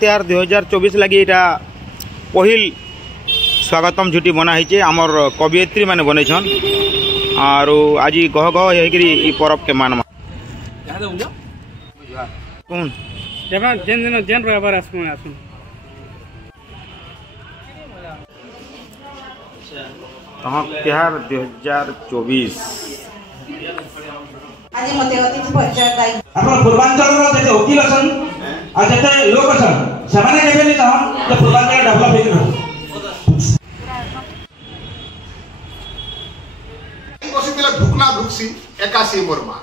त्यार 2024 लगी इटा पहिल स्वागतम झुटी बना है आमर कवियत्री मैंने बनईछन और आज गह गह होकरी ई पर्व के मान कौन जेन दिन जेन रविवार आसुन आसुन त्यार 2024 आज मते अतिथि परिचय दाई अपन पूर्वांचल रो जते वकील अछन आ जते लोक अछन समाने केबे नि चाहन जे पूर्वांचल डेवलप हेइ रहो बसितले धुकना धुकसी 81 मोर मां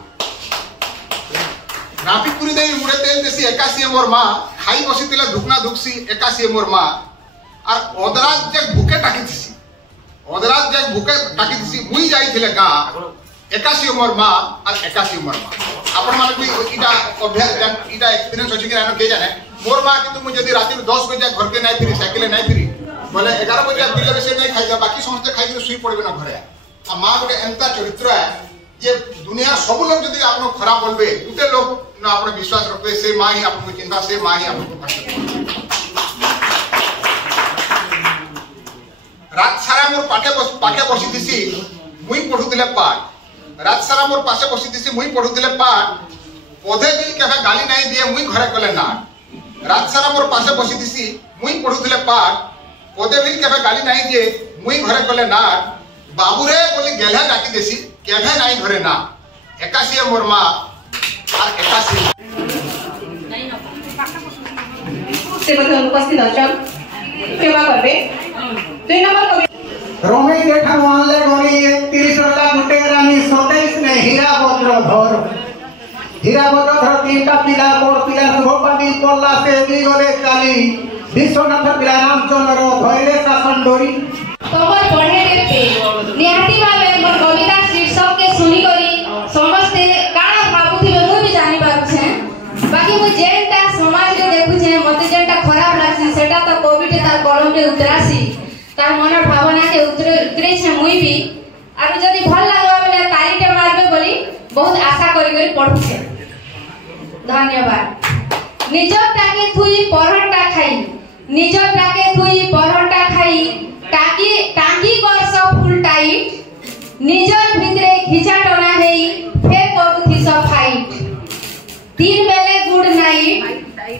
नापी पुरी देई मुडे तेल देसी 81 मोर मां खाई बसितले धुकना धुकसी 81 मोर मां और ओदराज जे भूखे टाकीथि ओदराज जे भूखे टाकीथि मुई जाईथिले गा 81 उमर माँ और 81 उमर माँ आपण माने भी इटा अभ्यास इटा एक्सपीरियंस अछि कि नानो के जाने मोर माँ कि तुम जदी राती 10 बजे घर के नहीं फिरी साइकिल नहीं फिरी बोले 11 बजे बिल से नहीं खाइ जा बाकी समस्त खाइ के सुई पड़बे ना घरे आ माँ गोटे एंता चरित्र है जे दुनिया सब लोग जदी आपन खराब बोलबे गुटे लोग ना आपन विश्वास रखबे से माँ ही आपन चिंता से माँ ही आपन कष्ट रात सारा मोर पाके बसी दिसी मुई पढुतिले पाठ रात सारा मोर पासे बसी दिसी मुई पढुतिले पाठ पौधे भी केबे गाली नहीं दिए मुई घरे कले ना रात सारा मोर पासे बसी दिसी मुई पढुतिले पाठ पौधे भी केबे गाली नहीं दिए मुई घरे कले ना बाबू रे बोली गेला डाकी देसी केबे नहीं घरे ना 81 मोर मां और 81 से मते उपस्थित अछन केवा करबे 2 नंबर कवि रोमी देखा मानले गोरी 31 वाला गुटे रानी 27 ने हीरा भद्र धर तीनटा पिला मोर पिला शुभपाटी तोला से भी गले काली विश्वनाथ पिला रामचंद्र धैर्य शासन डोरी तमर पढ़े पे निहाती भावे मोर कविता शीर्षक के सुनी करी समस्त काना भाबुथिबे मु भी जानि पारु छे बाकी मु जेंटा समाज रे देखु छे मते जेंटा खराब लागसी सेटा तो कोविड तार कलम रे उतरासी तार मन भावना के उतरे छे मुई भी आरो जदी भल लागबा बेले तारीटे मारबे बोली बहुत आशा करी पढु छे धन्यवाद निज टाके थुई परहटा खाई निज टाके थुई परहटा खाई टाकी वर्ष फुल टाइट निजर भितरे खिचा टना हेई फेर करूथि सब फाइट 3 बेले गुड नाइट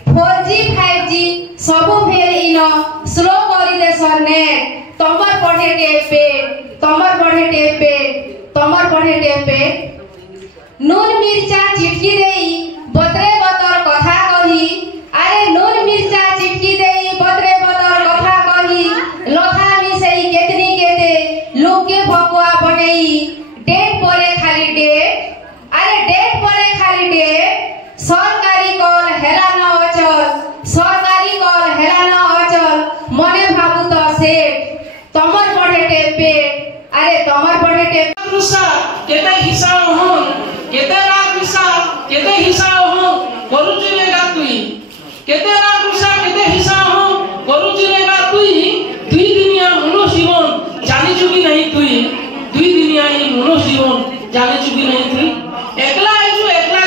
4G 5G सबु फेर इनो स्लो करी दे सरने तमर पढ़े टेपे नून मिर्चा चिटकी देई बतरे बतर कथा कही अरे नून मिर्चा चिटकी देई बतरे बतर कथा कही लथा मिसई केतनी केते लोग के भकुआ बनेई डेट परे खाली डेट अरे डेट परे खाली डेट सरकारी कॉल हेला न अचल मने भाबू तो सेठ तमर पढ़े टेपे अरे तमर पढ़े टेपे रुसा केते हिसाब हो केते रात रुसा केते हिसाब हो करूचिलेगा तुई केते रात रुसा केते हिसाब हो करूचिलेगा तुई दुई दुनिया मनो जीवन जानि चुकी नहीं तुई दुई दुनिया ही मनो जीवन जानि चुकी नहीं तुई एकला आइजु एकला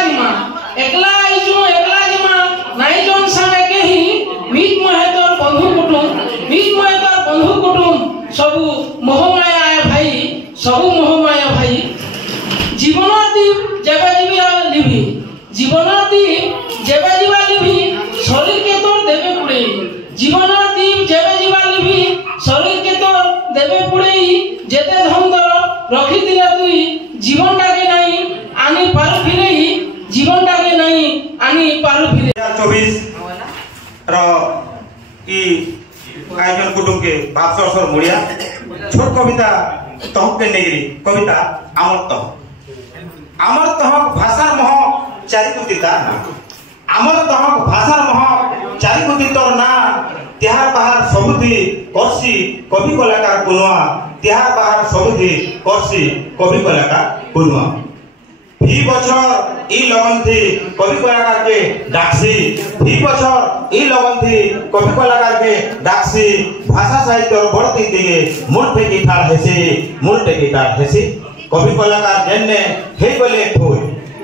जिमा नाई जोन संगे के ही मित महेतर बंधु कुटुम सबु मोहमाया भाई सबु मोहमाया भाई जीवनदीप जेबे जीवा लिभि शरीर के तोर देबे पुड़े जीवनदीप जेबे जीवा लिभि शरीर के तोर देबे पुड़े जेते धंदर रखी दिले तुई जीवन टाके नहीं आनी पारु फिरे ही जीवन टाके नहीं आनी पारु फिरे 2024 रो ई आयोजन कुटुंब के भाषण मुड़िया छोट कविता तहक के नेगरी कविता आमर तहक भाषा मह चारिपुती तार ना आमर तहक भाषा मह चारिपुती तोर ना तिहार बाहर सबुथी करसी कवि कलाकार कुनुआ तिहार बाहर सबुथी करसी कवि कलाकार कुनुआ भी बछर ई लगन थी कवि कलाकार के डाक्सी भी बछर ई लगन थी कवि कलाकार के डाक्सी भाषा साहित्य बढ़ती दिए मुल्टे की ठाड़ हेसी कवि कलाकार जेने हे गले ठोय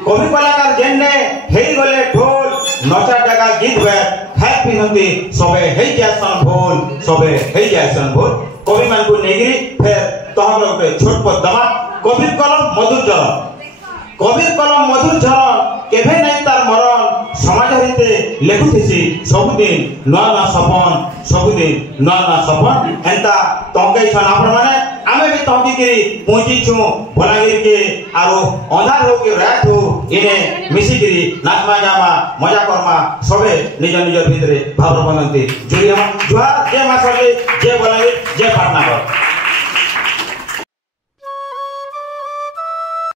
कवि कलाकार जेने हेई गले ढोल नचा डगा गीत वे खाए पिनती सबे हेई जासन भोल सबे हेई जासन भोल कवि मान को नेगिरी फिर तहर गोटे छोट पद दमा कवि कलम मधुर जल कवि कलम मधुर झर केभे नहीं तार मरण समाज हिते लेखुथिसी सबुदिन नुआ नुआ सपन सबुदिन नुआ नुआ सपन एंता तंगे छन आपण माने आमे भी तंगी के पहुंची छु बलागिर के आरो अंधार हो के रात हो इने मिसी गिरी नाचमा जामा मजा करमा सबे निज निज भितरे भाव बनंती जुड़ी हम जुहार जे मासले जे बलागिर जे पाटना कर